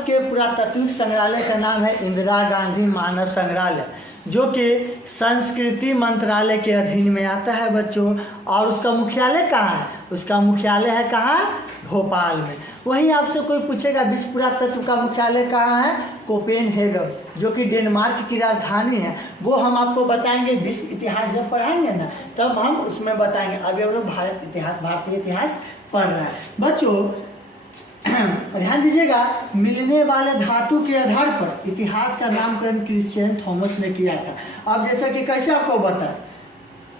भारत के पुरातात्विक संग्रहालय का नाम है इंदिरा गांधी मानव संग्रहालय, जो कि संस्कृति मंत्रालय के अधीन में आता है बच्चों। और उसका मुख्यालय कहाँ है? उसका मुख्यालय है कहाँ? भोपाल में। वहीं आपसे कोई पूछेगा विश्व पुरातत्व का मुख्यालय कहाँ है? कोपेनहेगन, जो कि डेनमार्क की राजधानी है। वो हम आपको बताएंगे, विश्व इतिहास जब पढ़ाएंगे ना तब हम उसमें बताएंगे। अभी हम लोग भारतीय इतिहास पढ़ रहे हैं बच्चों। ध्यान दीजिएगा, मिलने वाले धातु के आधार पर इतिहास का नामकरण क्रिश्चियन थॉमस ने किया था। अब जैसे कि कैसे आपको बताएं,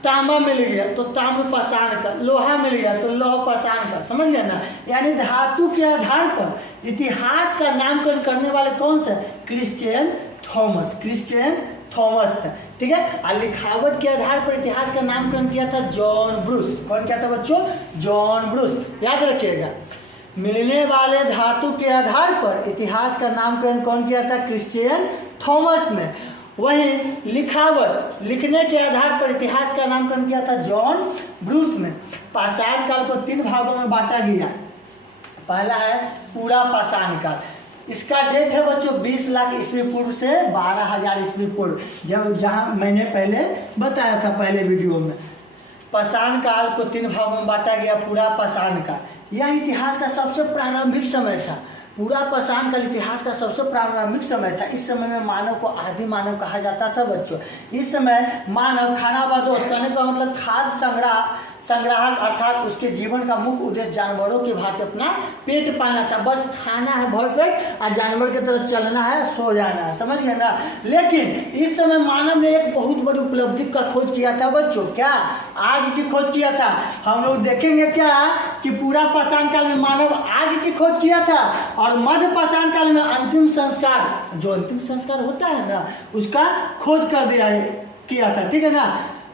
तांबा मिल गया तो ताम्र पाषाण का, लोहा मिल गया तो लौह पाषाण का, समझ गए ना। यानी धातु के आधार पर इतिहास का नामकरण करने वाले कौन थे? क्रिश्चियन थॉमस था, ठीक है। और लिखावट के आधार पर इतिहास का नामकरण किया था जॉन ब्रूस। कौन किया था बच्चों? जॉन ब्रूस, याद रखिएगा। मिलने वाले धातु के आधार पर इतिहास का नामकरण कौन किया था? क्रिश्चियन थॉमस ने। वहीं लिखावट, लिखने के आधार पर इतिहास का नामकरण किया था जॉन ब्रूस ने। पाषाण काल को 3 भागों में बांटा गया। पहला है पूरा पाषाण काल, इसका डेट है बच्चों 20 लाख ईस्वी पूर्व से 12,000 ईस्वी पूर्व, जहां मैंने पहले बताया था पहले वीडियो में। पाषाण काल को 3 भागों में बांटा गया, पूरा पाषाण काल। यह इतिहास का सबसे प्रारंभिक समय था। पूरा पाषाण काल इतिहास का सबसे प्रारंभिक समय था। इस समय में मानव को आदि मानव कहा जाता था बच्चों। इस समय मानव खानाबदोश, कहने का मतलब खाद्य संग्राहक, अर्थात उसके जीवन का मुख्य उद्देश्य जानवरों के भांति अपना पेट पालना था। बस खाना है भर पेट और जानवर की तरह चलना है, सो जाना है, समझ गए ना। लेकिन इस समय मानव ने एक बहुत बड़ी उपलब्धि का खोज किया था बच्चों। क्या? आग की खोज किया था। हम लोग देखेंगे क्या कि पूरा पाषाण काल में मानव आग की खोज किया था, और मध्य पाषाण काल में अंतिम संस्कार, जो अंतिम संस्कार होता है ना, उसका खोज किया था, ठीक है ना।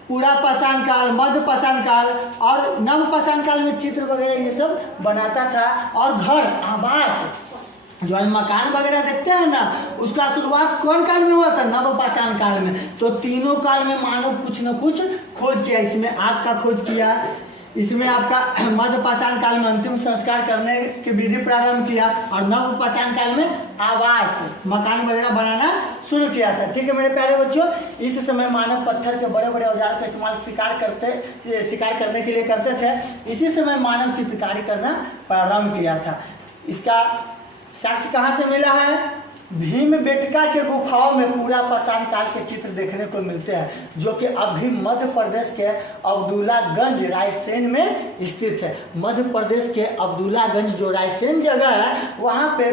पूरा पाषाण काल, मध्य पाषाण काल और नव पाषाण काल में चित्र वगैरह ये सब बनाता था। और घर, आवास, जो आज मकान वगैरह देखते हैं ना, उसका शुरुआत कौन काल में हुआ था? नव पाषाण काल में। तो तीनों काल में मानव कुछ न कुछ खोज किया। इसमें आग का खोज किया, इसमें आपका मध्य पाषाण काल में अंतिम संस्कार करने की विधि प्रारंभ किया, और नव पाषाण काल में आवास, मकान वगैरह बनाना शुरू किया था, ठीक है मेरे प्यारे बच्चों। इस समय मानव पत्थर के बड़े बड़े औजारों का इस्तेमाल शिकार करने के लिए करते थे। इसी समय मानव चित्रकारी करना प्रारंभ किया था। इसका साक्ष्य कहाँ से मिला है? भीमबेटका के गुफाओं में पूरा पाषाण काल के चित्र देखने को मिलते हैं, जो कि अभी मध्य प्रदेश के अब्दुल्लागंज रायसेन में स्थित है। मध्य प्रदेश के अब्दुल्लागंज जो रायसेन जगह है, वहाँ पे